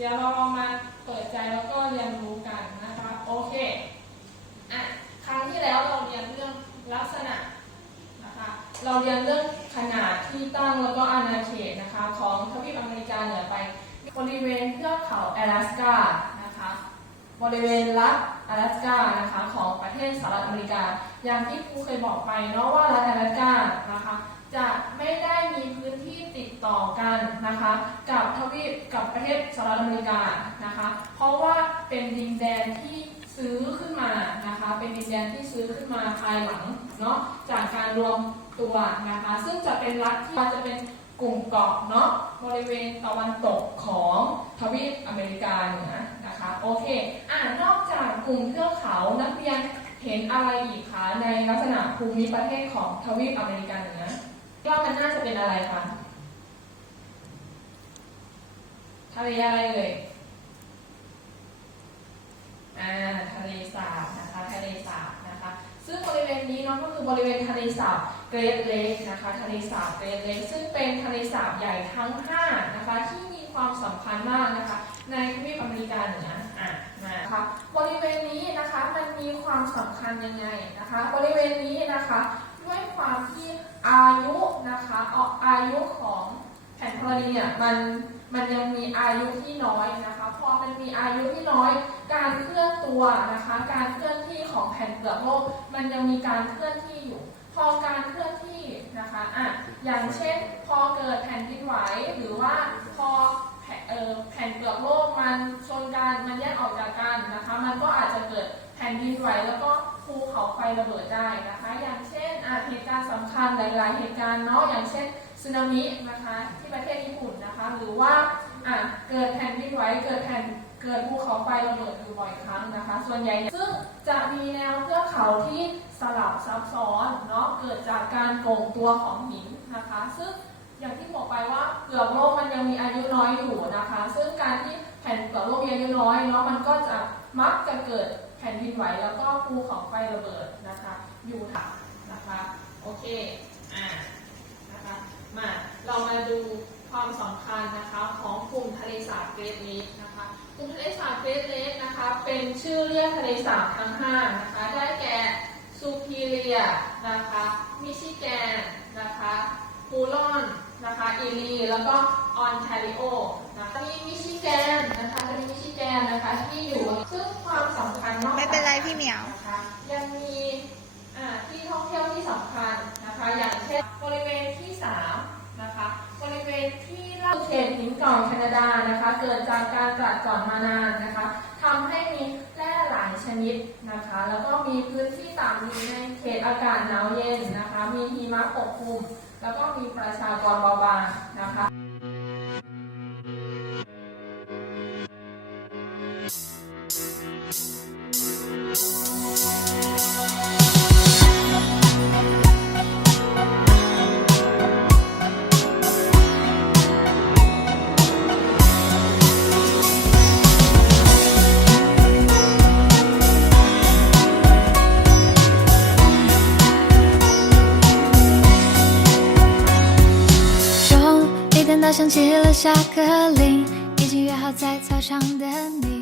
เดี๋ยวเราลองมาเปิดใจแล้วก็เรียนรู้กันนะคะโอเคอะครั้งที่แล้วเราเรียนเรื่องลักษณะนะคะเราเรียนเรื่องขนาดที่ตั้งแล้วก็อาณาเขตนะคะของทวีปอเมริกาเหนือไปบริเวณเทือกเขาแอลาสกานะคะบริเวณรัฐแอลาสกานะคะของประเทศสหรัฐอเมริกา อย่างที่ครูเคยบอกไปเนาะว่ารัฐแอลาสกานะคะจะไม่ได้มีพื้นที่ ต่อกันนะคะกับทวีปกับประเทศสหรัฐอเมริกานะคะ เพราะว่าเป็นดินแดนที่ซื้อขึ้นมานะคะ เป็นดินแดนที่ซื้อขึ้นมาภายหลังเนาะจากการรวมตัวนะคะ ซึ่งจะเป็นรัฐที่จะเป็นกลุ่มเกาะเนาะบริเวณตะวันตกของทวีปอเมริกาเหนือนะคะโอเคอ่านอกจากกลุ่มเทือกเขานักเรียนเห็นอะไรอีกคะในลักษณะภูมิประเทศของทวีปอเมริกาเหนือว่ามันน่าจะเป็นอะไรคะ ทะเลอะไรเอ่ยอ่าทะเลสาบนะคะทะเลสาบนะคะ ซึ่งบริเวณนี้เนาะก็คือบริเวณทะเลสาบเกรดเลกนะคะทะเลสาบเกรดเลกซึ่งเป็นทะเลสาบใหญ่ทั้ง5นะคะที่มีความสำคัญมากนะคะ ในทวีปอเมริกาเหนืออะนะคะบริเวณนี้นะคะมันมีความสำคัญยังไงนะคะ บริเวณนี้นะคะด้วยความที่อายุนะคะอาอายุของแผ่นธรณีเนี่ยมัน มันยังมีอายุที่น้อยนะคะ พอมันมีอายุที่น้อย การเคลื่อนตัวนะคะ การเคลื่อนที่ของแผ่นเปลือกโลกมันยังมีการเคลื่อนที่อยู่ พอการเคลื่อนที่นะคะอะอย่างเช่น พอเกิดแผ่นดินไหวหรือว่าพอแผ่นเปลือกโลกมันชนกันมันแยกออกจากกันนะคะ มันก็อาจจะเกิดแผ่นดินไหวแล้วก็ภูเขาไฟระเบิดได้นะคะ อย่างเช่นอาเหตุการณ์สำคัญหลาย ๆ เหตุการณ์เนาะอย่างเช่นสึนามินะคะที่ประเทศญี่ปุ่น คะหรือว่าอะเกิดแผ่นดินไหวเกิดแผ่นเกิดภูเขาไฟระเบิดอยู่บ่อยครั้งนะคะ ส่วนใหญ่ซึ่งจะมีแนวเทือกเขาที่สลับซับซ้อนเนาะเกิดจากการโก่งตัวของหินนะคะ ซึ่งอย่างที่บอกไปว่าเปลือกโลกมันยังมีอายุน้อยอยู่นะคะ ซึ่งการที่แผ่นเปลือกโลกมีอายุน้อยเนาะมันก็จะมักจะเกิดแผ่นดินไหวแล้วก็ภูเขาไฟระเบิดนะคะอยู่ถังนะคะโอเค อ่า นะคะ มา เรามาดูความสำคัญนะคะของกลุ่มทะ เลสาบเกรดเลกนะคะกลุ่มทะเลสาบเกรดเลกนะคะ เป็นชื่อเรียกทะเลสาบทั้งห้านะคะ ได้แก่ซูพิเรียนะคะ มิชิแกนนะคะฮูลอนนะคะอีลีแล้วก็ออนแทริโอนะคะมีมิชิแกนนะคะจะมีมิชิแกนนะคะที่อยู่ ซึ่งความสำคัญนอกจากไม่เป็นไรพี่เหมียว นะคะยังมีอ่าที่ท่องเที่ยวที่สำคัญนะคะ อย่างเช่นบริเวณที่สามนะคะ บริเวณที่เล่าเข ของแคนาดานะคะ เกิดจากการกัดเกร่อนมานานนะคะทำให้มีแร่หลายชนิดนะคะ แล้วก็มีพื้นที่ต่ำอยู่ในเขตอากาศหนาวเย็นนะคะ มีหิมะปกคลุม แล้วก็มีประชากรเบาบางนะคะ 等到响起了下课铃，已经约好在操场等你。